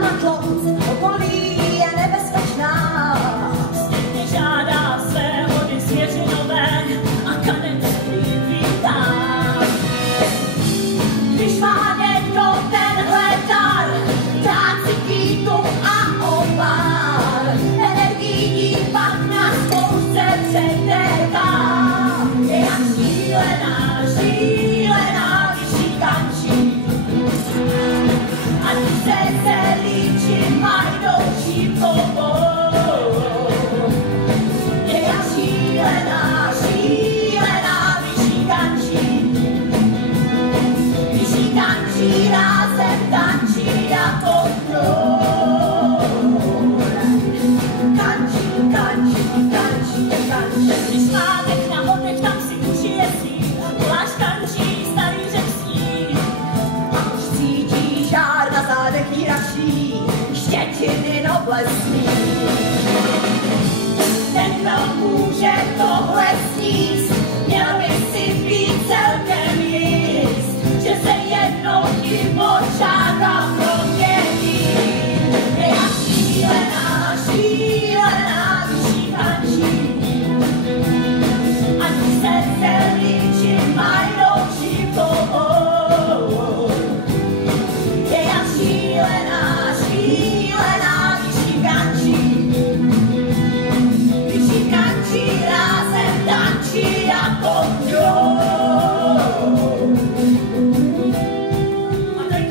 na tlouc, okolí je nebezpečná. Stěně žádá své hody svěřinové a kanenství vítá. Když má někdo tenhle dar, dát si kýtu a opár, energií pak na zkoušce předéká. Je jak šílená, šílená, když jí tančí. A když se celý čím majdou šípkovou. Je jak šílená, šílená, když jí tančí. Když jí tančí rázem, tančí jako kůl. Tančí, tančí, tančí, tančí. Když má dech na hodech, tam si užije si, plášť tančí, starý řek sní. A už cítí žár na zádech jí raší, štětiny noblesní. Ten, kdo může tohle sníst, měl by si být celkem jist, že se jednou i očáka promění. Je jak šílená, šílená, když jí tančí. A když se celý čím majdou šípkovou. Je jak šílená, šílená, když jí tančí. Když jí tančí rázem, tančí jako kůl. A teď,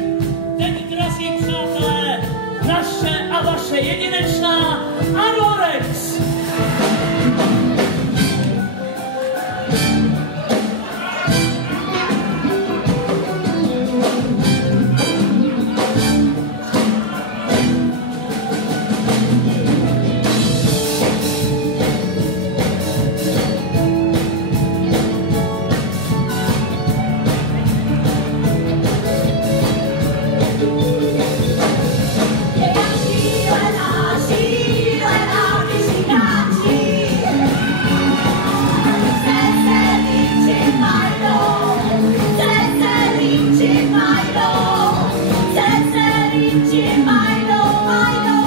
drazí přátelé, naše a vaše jedinečná Anorex. Je jak šílená, šílená, když jí tančí. Se celý čím majdou, se celý čím majdou, se celý čím majdou, majdou.